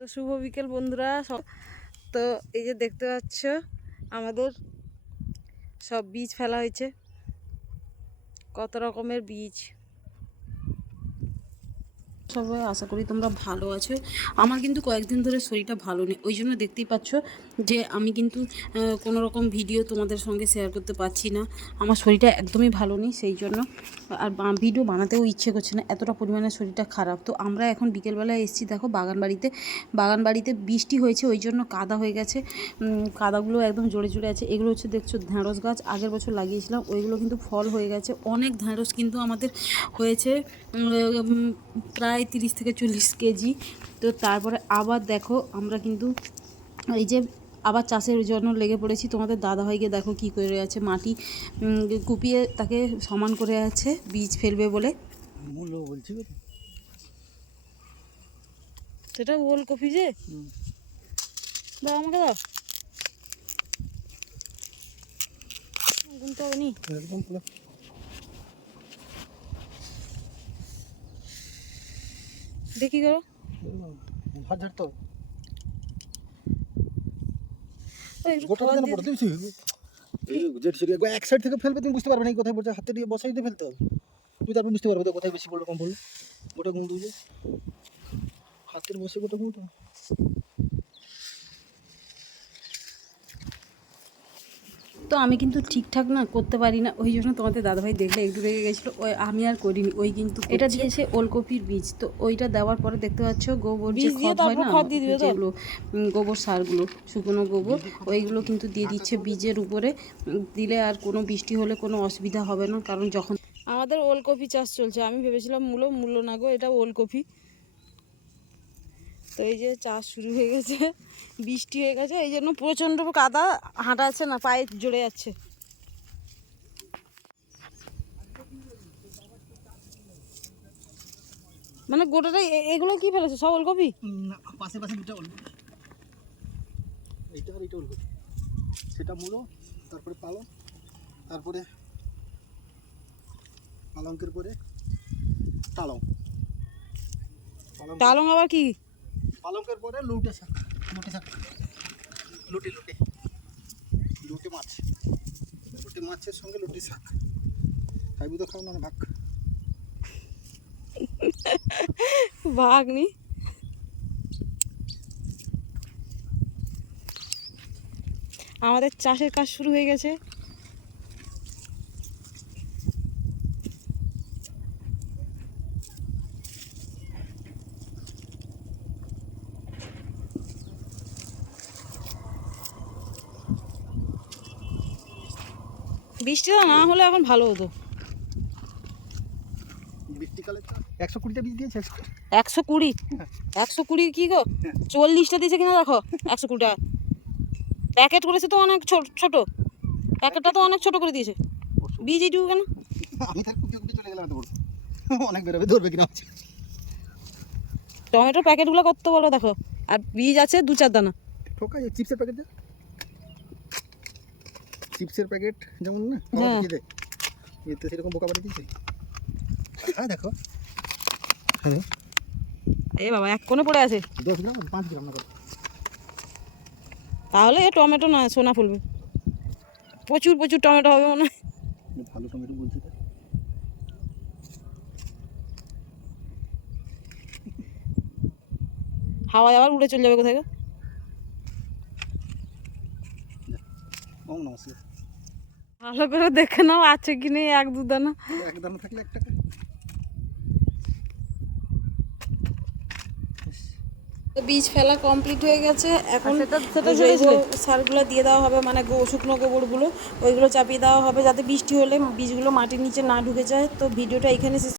তো শুভ বিকেল বন্ধুরা তো এই যে দেখতে পাচ্ছ, আমাদের সব বীজ ফেলা হয়েছে। কত রকমের বীজ। সবাই আশা করি তোমরা ভালো আছো। আমার কিন্তু কয়েকদিন ধরে শরীরটা ভালো নেই। ওই জন্য দেখতেই পাচ্ছ যে আমি কিন্তু কোনো রকম ভিডিও তোমাদের সঙ্গে শেয়ার করতে পারছি না। আমার শরীরটা একদমই ভালো নেই সেই জন্য। আর ভিডিও বানাতেও ইচ্ছে করছে না। এতটা পরিমাণে শরীরটা খারাপ। তো আমরা এখন বিকেলবেলায় এসেছি দেখো বাগান বাড়িতে বাগান বাড়িতে বৃষ্টি হয়েছে ওই জন্য কাদা হয়ে গেছে। কাদাগুলো একদম জোরে জোরে আছে। এগুলো হচ্ছে দেখছ ঢ্যাঁড়স গাছ। আগের বছর লাগিয়েছিলাম ওইগুলো কিন্তু ফল হয়ে গেছে। অনেক ঢ্যাঁড়স কিন্তু আমাদের হয়েছে। উম, প্রায় তিরিশ থেকে চল্লিশ কেজি। তো তারপরে আবার দেখো আমরা কিন্তু এই যে আবার চাষের জন্য লেগে পড়েছি। তোমাদের দাদাভাইকে দেখো কি করে আছে মাটি কুপিয়ে তাকে সমান করে আছে বীজ ফেলবে বলে। বলছি। সেটা ওলকপি যে? হুম। দাও আমাকে দাও। গুনতে হবে নি এরকম পুরো দেখি করো। হাজার ঝাড়তে হবে। ওই একটু গোটা খড় কেন দিয়ে পড়ে দিয়েছি এই যে সেটা একবার এক সাইড থেকে ফেলবে তুমি বুঝতে পারবে না এই কোথায় পড়ছে হাতে দিয়ে বসাই দিয়ে ফেলতে হবে। তুমি তারপর বুঝতে পারবে তো কোথায় বেশি পড়ল কম পড়ল গোটা গুঁড়ো হাতের বসে গোটা গুঁড়ো তো আমি কিন্তু ঠিকঠাক না করতে পারি না। ওই জন্য তোমাদের দাদাভাই দেখলে একটু রেগে গেছিল ওই আমি আর করিনি ওই কিন্তু এটা দিয়েছে ওলকপির বীজ তো ওইটা দেওয়ার পরে দেখতে পাচ্ছ গোবর যে হয় না যেগুলো গোবর সারগুলো শুকনো গোবর ওইগুলো কিন্তু দিয়ে দিচ্ছে বীজের উপরে। দিলে আর কোনো বৃষ্টি হলে কোনো অসুবিধা হবে না কারণ যখন আমাদের ওলকপি চাষ চলছে আমি ভেবেছিলাম মূলো মূল্য না গো এটা ওলকপি। তো এই যে চাষ শুরু হয়ে গেছে বৃষ্টি হয়ে গেছে এই জন্য প্রচণ্ড কাদা হাঁটা যাচ্ছে না পায়ে জড়ে যাচ্ছে। মানে গোটাটাই এ- এগুলো কি ফেলেছে সব ওলকপি? না পাশে পাশে দুটা উল্টো এইটা আর এইটা উল্টো সেটা মূলো তারপরে পালং তারপরে পালঙ্কের পরে তালং পালং আবার কি? পালঙ্কের পরে লুটে শাক, লুটে লুটে লুটে। লুটে মাছ। লুটে মাছের সঙ্গে লুটে শাক। খাইবি তো খাও না ভাগ। ভাগ্নি আমাদের চাষের কাজ শুরু হয়ে গেছে। বৃষ্টিটা না হলে এখন ভালো হতো। একশো কুড়িটা বীজ দিয়েছে একশো একশো কুড়ি? একশো কুড়ি কি গো? চল্লিশটা দিয়েছে কিনা দেখো একশো কুড়ি টাকা প্যাকেট করেছে তো অনেক ছোট ছোট। প্যাকেটটা তো অনেক ছোট করে দিয়েছে। বীজ এইটুকু কেন? আমি তার কুটি কুটি চলে গেলাম অনেক বেরোবে ধরবে কিনা হচ্ছে টমেটোর প্যাকেটগুলো কত বলো দেখো। আর বীজ আছে দু চার দানা। ঠোকা চিপসের প্যাকেট চিপসের প্যাকেট যেমন না হ্যাঁ। খেতে এতে সেরকম বোকা বাড়ি দিয়েছে। হ্যাঁ দেখো। হ্যাঁ। এ বাবা এক কোণে পড়ে আছে। দশ গ্রাম পাঁচ গ্রাম না তাহলে এ টমেটো না সোনা ফুলবে। প্রচুর প্রচুর টমেটো হবে মনে হয়। ভালো টমেটো বলছি হাওয়ায় আবার উড়ে চলে যাবে কোথায় গো? নমস্কার। ভালো করে দেখে নাও আছে কি নেই এক দু দানা। এক দানা থাকলে এক টাকা তো বীজ ফেলা কমপ্লিট হয়ে গেছে। এখন সারগুলো সারগুলো দিয়ে দেওয়া হবে মানে গো শুকনো গোবরগুলো ওইগুলো চাপিয়ে দেওয়া হবে যাতে বৃষ্টি হলে বীজগুলো মাটির নিচে না ঢুকে যায়। তো ভিডিওটা এখানে শেষ